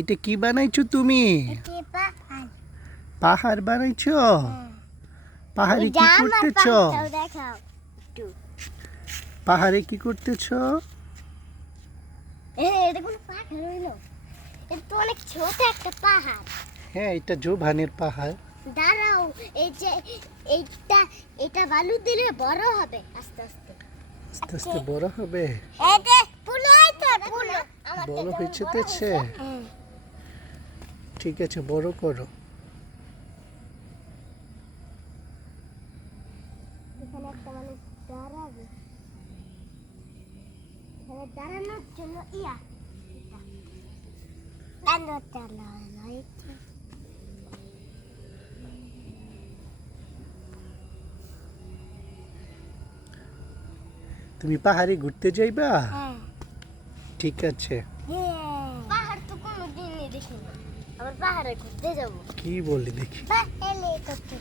এটা কি বানাইছো তুমি? পাহাড় বানাইছো? পাহাড়ে কি করতেছো? পাহাড়ে কি করতেছো? এটা কোন পাহাড় হইলো? এটা তো অনেক ছোট একটা পাহাড়। হ্যাঁ, এটা জোভানের পাহাড়। দাঁড়াও, এই যে এইটা এটা বালু দিলে বড় হবে আস্তে আস্তে। আস্তে আস্তে বড় হবে। এই যে পুলো হইছে, পুলো বড় হইতেছে। ঠিক আছে, বড় করো। এখানে একটা মানুষ দাঁড়াবে। এখানে দাঁড়ানোর জন্য তুমি পাহাড়ে ঘুরতে যাইবা? হ্যাঁ। ঠিক আছে। পাহাড় তো কোনোদিনই দেখিনি, আবার পাহাড়ে ঘুরতে যাবো। কি বলি দেখি। বা হেলিকপ্টার